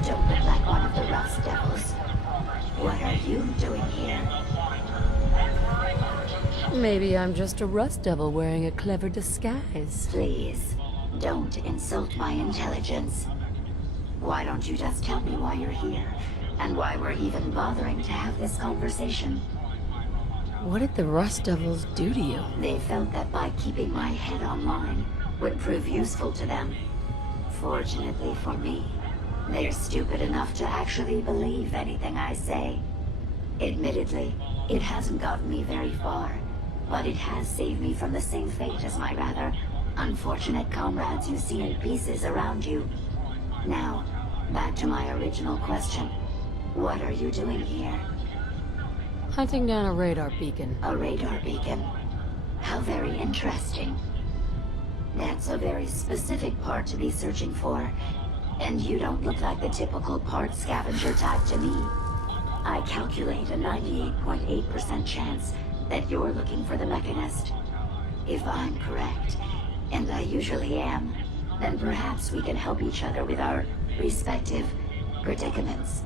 don't look like one of the Rust Devils. What are you doing here? Maybe I'm just a Rust Devil wearing a clever disguise. Please, don't insult my intelligence. Why don't you just tell me why you're here, and why we're even bothering to have this conversation? What did the Rust Devils do to you? They felt that by keeping my head online would prove useful to them. Fortunately for me, they're stupid enough to actually believe anything I say. Admittedly, it hasn't gotten me very far, but it has saved me from the same fate as my rather unfortunate comrades you see in pieces around you. Now, back to my original question. What are you doing here? Hunting down a radar beacon. A radar beacon? How very interesting. That's a very specific part to be searching for, and you don't look like the typical part scavenger type to me. I calculate a 98.8% chance that you're looking for the Mechanist. If I'm correct, and I usually am, then perhaps we can help each other with our respective predicaments.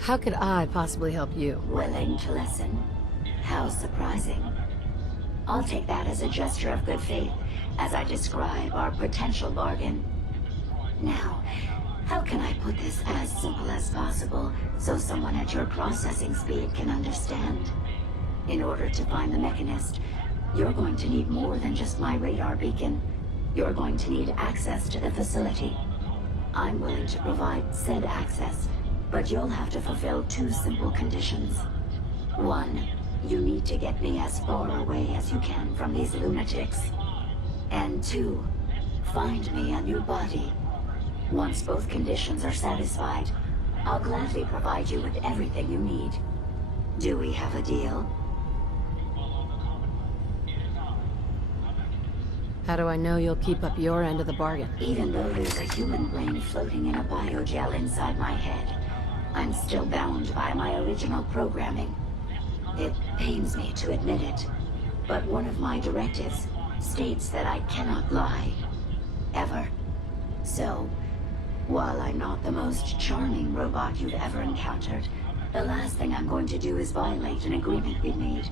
How could I possibly help you? Willing to listen? How surprising. I'll take that as a gesture of good faith as I describe our potential bargain. Now, how can I put this as simple as possible so someone at your processing speed can understand? In order to find the Mechanist, you're going to need more than just my radar beacon. You're going to need access to the facility. I'm willing to provide said access, but you'll have to fulfill two simple conditions. One, you need to get me as far away as you can from these lunatics. And two, find me a new body. Once both conditions are satisfied, I'll gladly provide you with everything you need. Do we have a deal? How do I know you'll keep up your end of the bargain? Even though there's a human brain floating in a biogel inside my head, I'm still bound by my original programming. It pains me to admit it, but one of my directives states that I cannot lie. Ever. So, while I'm not the most charming robot you've ever encountered, the last thing I'm going to do is violate an agreement we made.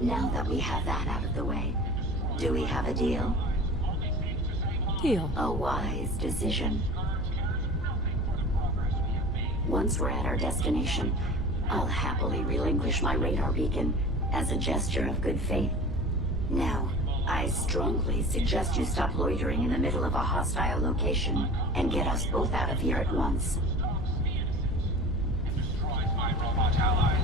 Now that we have that out of the way, do we have a deal? Deal. A wise decision. Once we're at our destination, I'll happily relinquish my radar beacon as a gesture of good faith. Now, I strongly suggest you stop loitering in the middle of a hostile location and get us both out of here at once. Destroyed by robot allies.